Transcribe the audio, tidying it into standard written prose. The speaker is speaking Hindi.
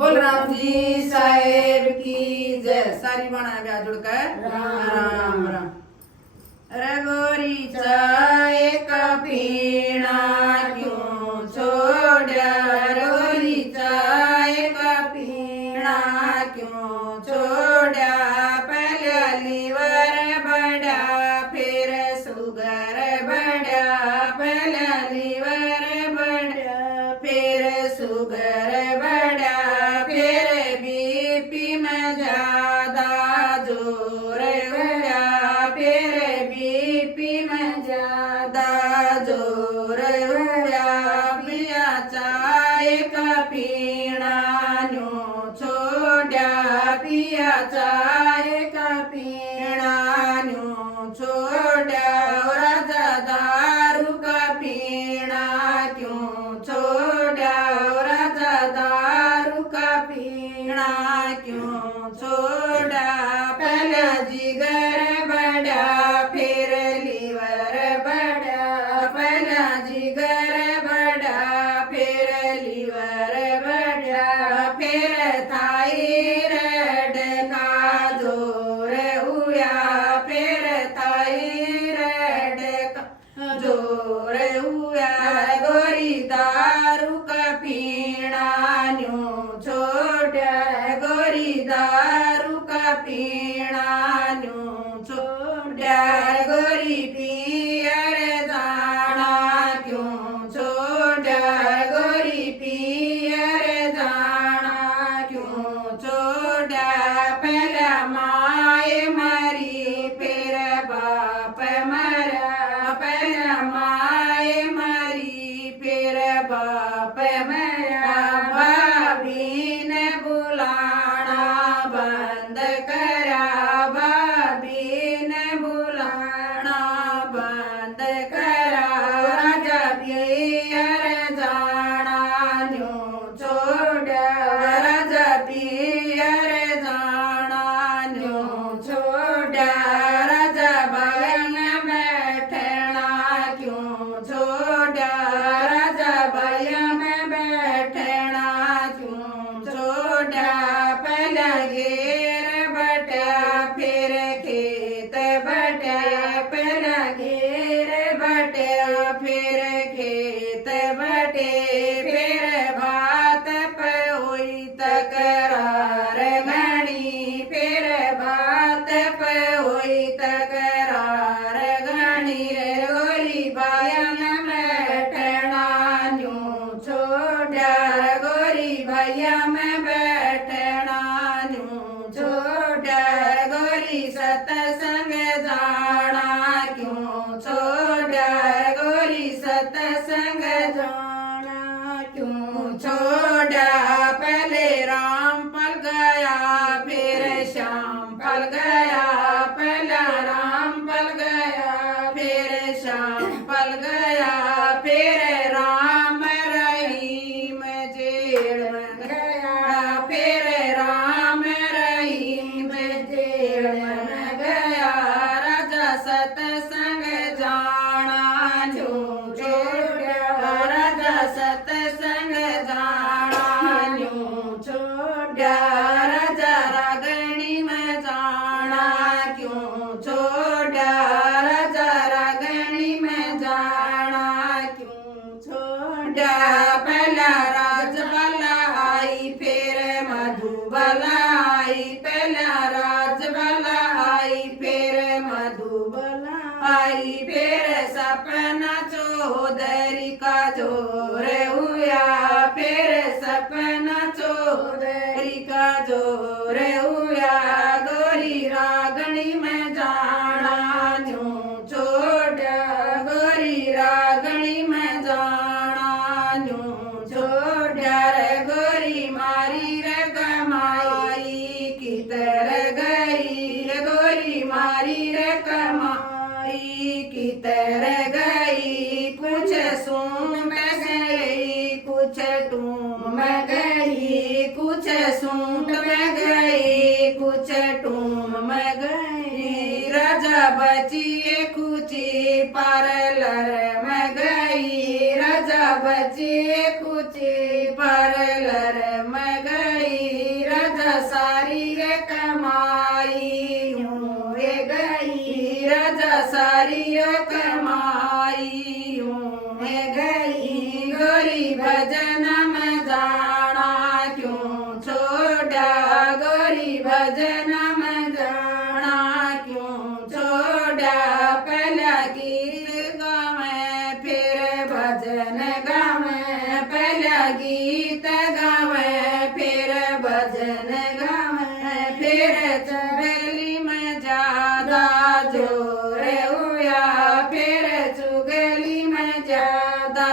बलराम जी साहेब की जय। सारी बना गया जुड़कर राम राम। रघोरी चाय का पीना क्यों छोड़ा, रघोरी चाय का पीना क्यों छोड़ा। पहले लीवर बढ़ा फिर सुगर बढ़ा, पहले लीवर बढ़ा फिर सुगर बढ़ा, फिर बीपी में ज्यादा जोर हुआ, फिर बीपी में ज्यादा जोर हुआ। पिया चाय का पीना न्यू छोड़ा, पिया चाय का पीना न्यू छोड़ा। राजा दारू का पीना क्यों छोड़ा, राजा दारू का पीना क्यों छोड़ा। पहले जिगर बढ़ा फिर लीवर बढ़ा, पहले जिगर बढ़ा फिर लीवर बढ़ा, फिर थायराइड का जोर हुआ, फिर थायराइड का जोर हुआ। गोरी दारू का पीना न्यू छोड़ा, गोरी दारू का पीना न्यू छोड़ा। गोरी पियर जाना क्यों छोड़ा, गोरी पियर जाना क्यों छोड़ा। पहला माए मरी फिर बाप मरा, पहला माए मरी फिर बाप मरा। भाभी ने बुलाना बंद करा, भाभी ने बुलाना बंद करा। राजा पियर जाना न्यू छोड़ा, राजा पियर जाना न्यू छोड़ा। राजा बगल में बैठना क्यों छोड़ा, राजा भैया में बैठना क्यों छोड़ा। पहले घेर बटा फिर खेत बटा, पहले घेर बटा फिर खेत बटे। फिर बात पर हुई तकरार घनी, फिर बात पर हुई तकरार घनी। रे गोरी बयान बैठना न्यू छोड़ा, गोरी भैया में बैठना न्यू छोड़ा। गोरी सत्संग जाना क्यों छोड़ा, गोरी सत्संग जाना क्यों छोड़ा। पहले राम पल गया फिर श्याम पल गया, पहला राम पल गया फिर श्याम पल गया। फिर राम रहीम जेल में गया, फिर राम रहीम जेल में गया। राजा सत्संग जाना न्यू छोड़ा, राजा सत्संग जाना न्यू छोड़ा। राजा रागणी में जाना क्यों छोड़ा, राजा रागणी में जाना क्यों छोड़ा। पहला राजबाला आई फिर मधुबाला आई, पहला राजबाला आई फिर मधुबाला आई। फिर सपना चौधरी का जोर हुआ, फिर सपना चौधरी का जोर हुआ। गोरी रागणी में जाना न्यू छोड़ा, गोरी रागणी में जाना न्यू छोड़ा। रे गोरी मारी रे कमाई किधर गई, रे गोरी मारी रे कमाई किधर गई। कुछ सूम में गई कुछ टूम में गई, कुछ सूट में गई कुछ टूम में गई। राजा बची कुची पार्लर में गई, राजा बची कुची पार्लर में गई। गावे पहला गीत गावे फिर भजन गावे फिर चुगली में ज्यादा जोर हुआ फिर चुगली में ज्यादा